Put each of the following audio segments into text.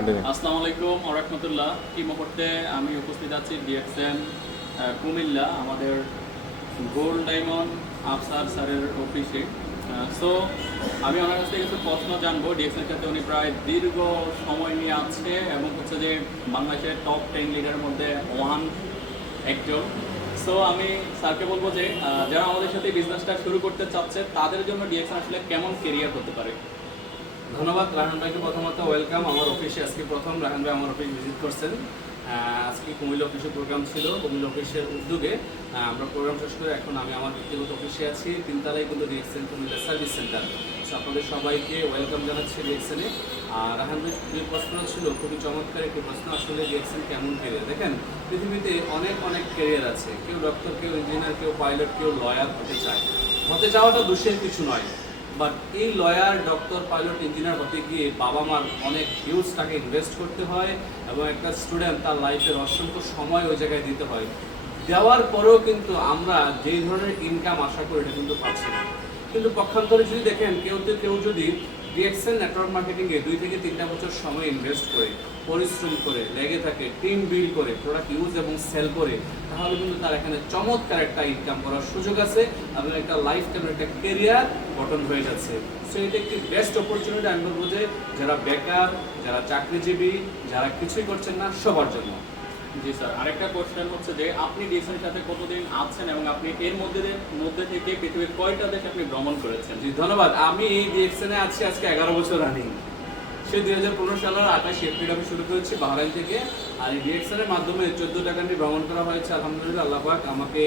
Continue. আসসালামু আলাইকুম ওয়া রাহমাতুল্লাহ। এই মুহূর্তে আমি উপস্থিত আছি ডিএক্সএন কুমিল্লা, আমাদের গোল্ড ডায়মন্ড আফসার স্যারের অফিসে। সো আমি ওনার কাছ থেকে কিছু প্রশ্ন জানবো। ডিএক্সএন সাথে উনি প্রায় দীর্ঘ সময় নিয়ে আছে এবং হচ্ছে যে বাংলাদেশের টপ 10 লিডারের মধ্যে ওয়ান একজন। সো আমি স্যারকে বলবো যে যারা আমাদের সাথে বিজনেসটা শুরু করতে চাচ্ছে তাদের জন্য ডিএক্সএন আসলে কেমন কেরিয়ার হতে পারে। ধন্যবাদ রাহান ভাইকে, প্রথমত ওয়েলকাম আমার অফিসে। আজকে প্রথম রাহান ভাই আমার অফিস ভিজিট করছেন। আজকে কুমিল্লা অফিসে প্রোগ্রাম ছিল, কুমিল্লা অফিসের উদ্যোগে আমরা প্রোগ্রাম শেষ করে এখন আমি আমার ব্যক্তিগত অফিসে আছি, তিনতলায় কিন্তু ডিএক্সএন কুমিল্লা সার্ভিস সেন্টার। আপনাদের সবাইকে ওয়েলকাম জানাচ্ছি ডিএক্সএনে। আর রাহান ভাই যে প্রশ্ন ছিল খুবই চমৎকার একটি প্রশ্ন, আসলে ডিএক্সএন কেমন ক্যারিয়ার। দেখেন, পৃথিবীতে অনেক ক্যারিয়ার আছে, কেউ ডক্টর, কেউ ইঞ্জিনিয়ার, কেউ পাইলট, কেউ লয়ার হতে চায়। হতে চাওয়াটা দোষের কিছু নয়, বাট এই লয়ার, ডক্টর, পাইলট, ইঞ্জিনিয়ার হতে গিয়ে বাবা মার অনেক হিউজ টাকা ইনভেস্ট করতে হয় এবং একটা স্টুডেন্ট তার লাইফের অসংখ্য সময় ওই জায়গায় দিতে হয়। দেওয়ার পরেও কিন্তু আমরা যেই ধরনের ইনকাম আশা করি এটা কিন্তু পাচ্ছি না। কিন্তু পক্ষান্তরে যদি দেখেন, কেউ যদি ডিএক্সএন নেটওয়ার্ক মার্কেটিংয়ে 2 থেকে 3টা বছর সময় ইনভেস্ট করে, পরিশ্রম করে, লেগে থাকে, টিম বিল্ড করে, প্রোডাক্ট ইউজ এবং সেল করে, তাহলে কিন্তু তার এখানে চমৎকার একটা ইনকাম করার সুযোগ আছে এবং একটা লাইফ টাইমের একটা কেরিয়ার গঠন হয়ে যাচ্ছে। সো এটা একটি বেস্ট অপরচুনিটি আমি বলবো যে যারা বেকার, যারা চাকরিজীবী, যারা কিছুই করছেন না, সবার জন্য। জি স্যার, আরেকটা কোশ্চেন হচ্ছে যে আপনি ডিএক্সএনের সাথে কতদিন আছেন এবং আপনি এর মধ্যে থেকে পৃথিবীর কয়টা দেশ আপনি ভ্রমণ করেছেন? জি ধন্যবাদ। আমি এই ডিএক্সএনে আছি আজকে 11 বছর রানিং। সে 2015 সালের 28 এপ্রিল আমি শুরু করেছি বাহরাইন থেকে। আর এই ডিএক্সএনের মাধ্যমে 14টা কান্ট্রি ভ্রমণ করা হয়েছে। আলহামদুলিল্লাহ, আল্লাহ পাক আমাকে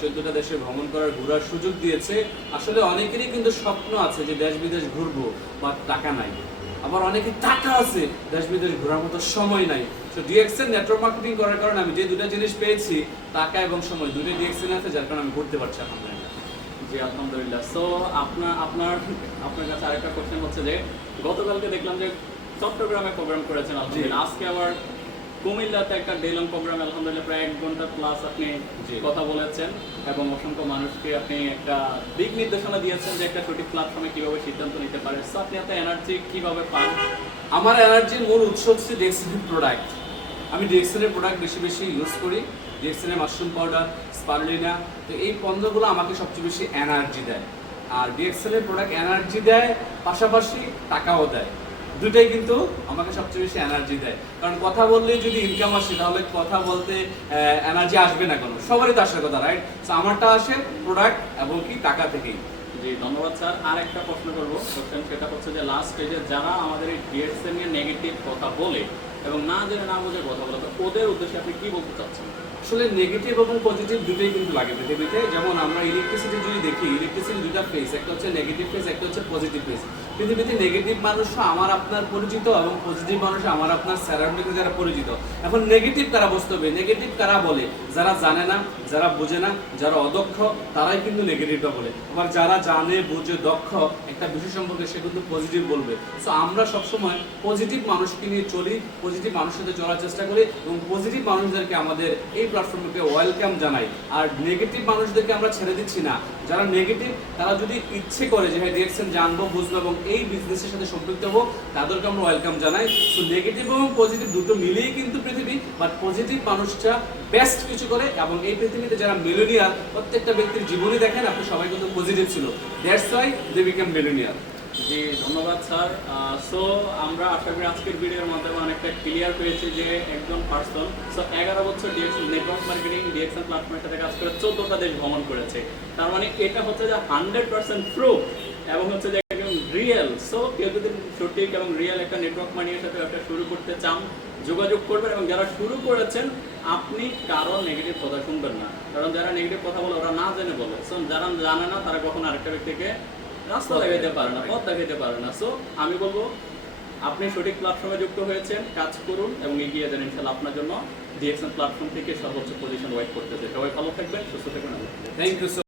14টা দেশে ভ্রমণ করার ঘোরার সুযোগ দিয়েছে। আসলে অনেকেরই কিন্তু স্বপ্ন আছে যে দেশ বিদেশ ঘুরবো, বা টাকা নাই। আবার অনেকে টাকা আছে, দেশ বিদেশ ঘোরার মতো সময় নাই। তো ডিএক্সএন নেটওয়ার্ক মার্কেটিং করার কারণে আমি যে দুটা জিনিস পেয়েছি, টাকা এবং সময়, দুটোই ডিএক্সএন আছে, যার কারণে আমি ঘুরতে পারছি আলহামদুলিল্লাহ। জি আলহামদুলিল্লাহ। সো আপনার কাছে আরেকটা কোশ্চেন হচ্ছে যে গতকালকে দেখলাম যে চট্টগ্রামে প্রোগ্রাম করেছেন আলহামদুলিল্লাহ, আজকে আবার কুমিল্লাতে একটা ডে লং প্রোগ্রাম, আলহামদুলিল্লাহ প্রায় 1 ঘন্টা প্লাস আপনি কথা বলেছেন এবং অসংখ্য মানুষকে আপনি একটা দিক নির্দেশনা দিয়েছেন যে একটা সঠিক প্ল্যাটফর্মে কিভাবে সিদ্ধান্ত নিতে পারে। সো আপনি এত এনার্জি কিভাবে পান? আমার এনার্জির মূল উৎস হচ্ছে ডিএক্সএনের প্রোডাক্ট। আমি ডিএক্সএনের প্রোডাক্ট বেশি ইউজ করি। ডিএক্সএনের মাশরুম পাউডার, স্পারুলিনা, তো এই পণ্যগুলো আমাকে সবচেয়ে বেশি এনার্জি দেয়। আর ডিএক্সএনের প্রোডাক্ট এনার্জি দেয়, পাশাপাশি টাকাও দেয়। দুটাই কিন্তু আমাকে সবচেয়ে বেশি এনার্জি দেয়। কারণ কথা বললেই যদি ইনকাম আসে, তাহলে কথা বলতে এনার্জি আসবে না কেন? সবারই তো আসার কথা, রাইট? সো আমারটা আসে প্রোডাক্ট এবং কি টাকা থেকেই। জি ধন্যবাদ স্যার। আর একটা প্রশ্ন করবো, কোশ্চেন সেটা হচ্ছে যে লাস্ট স্টেজে যারা আমাদের এই ডিএক্সএন নিয়ে নেগেটিভ কথা বলে এবং না জেনে না বুঝে কথা বলে, তো ওদের উদ্দেশ্যে আপনি কি বলতে চাচ্ছেন? আসলে নেগেটিভ এবং পজিটিভ দুটোই কিন্তু লাগে পৃথিবীতে। যেমন আমরা ইলেকট্রিসিটি যদি দেখি, ইলেকট্রিসিটি দুটা ফেস, একটা হচ্ছে নেগেটিভ ফেস, একটা হচ্ছে পজিটিভ ফেস। পৃথিবীতে নেগেটিভ মানুষও আমার আপনার পরিচিত এবং পজিটিভ মানুষ আমার আপনার সারাউন্ডিংয়ে যারা পরিচিত। এখন নেগেটিভ কারা বুঝতে হবে, নেগেটিভ কারা বলে? যারা জানে না, যারা বোঝে না, যারা অদক্ষ, তারাই কিন্তু নেগেটিভটা বলে। আবার যারা জানে, বুঝে, দক্ষ একটা বিষয় সম্পর্কে, সে কিন্তু পজিটিভ বলবে। সো আমরা সবসময় পজিটিভ মানুষকে নিয়ে চলি, পজিটিভ মানুষের সাথে চলার চেষ্টা করি এবং পজিটিভ মানুষদেরকে আমাদের এই প্ল্যাটফর্মকে ওয়েলকাম জানাই। আর নেগেটিভ মানুষদেরকে আমরা ছেড়ে দিচ্ছি না। যারা নেগেটিভ, তারা যদি ইচ্ছে করে যে হ্যাঁ ডিএক্সএন জানবো, বুঝবো এবং এই বিজনেসের সাথে সম্পৃক্ত হবো, তাদেরকে আমরা ওয়েলকাম জানাই। সো নেগেটিভ এবং পজিটিভ দুটো মিলিয়েই কিন্তু পৃথিবী, বাট পজিটিভ মানুষটা বেস্ট কিছু করে। এবং এই পৃথিবীতে যারা মিলিয়নিয়ার, প্রত্যেকটা ব্যক্তির জীবনই দেখেন আপনি সবাই কিন্তু পজিটিভ ছিল, that's why they became millionaire. জি ধন্যবাদ স্যার। সো আমরা আশা করি আজকের ভিডিওর মাধ্যমে অনেকটা ক্লিয়ার পেয়েছি যে একজন পার্সন 11 বছর ডিএক্সএন নেটওয়ার্ক মার্কেটিং ডিএক্সএন প্ল্যাটফর্মের সাথে কাজ করে 14টা দেশ ভ্রমণ করেছে। তার মানে এটা হচ্ছে যে 100% প্রুফ এবং হচ্ছে যে একদম রিয়েল। সো কেউ যদি সঠিক এবং রিয়েল একটা নেটওয়ার্ক মার্কেটিংয়ের সাথে ব্যবসা শুরু করতে চান, যোগাযোগ করবেন। এবং যারা শুরু করেছেন, আপনি কারো নেগেটিভ কথা শুনবেন না, কারণ যারা নেগেটিভ কথা বলে ওরা না জেনে বলে। সো যারা জানে না, তারা কখনো আরেকটা ব্যক্তিকে রাস্তা দেখাইতে পারে না, পথ দেখাইতে পারে না। সো আমি বলবো আপনি সঠিক প্ল্যাটফর্মে যুক্ত হয়েছেন, কাজ করুন এবং এগিয়ে যান। ইনশাআল্লাহ আপনার জন্য ডিএক্সএন প্ল্যাটফর্ম থেকে সর্বোচ্চ পজিশন ওয়েট করতেছে। সবাই ভালো থাকবেন, সুস্থ থাকবেন। Thank you.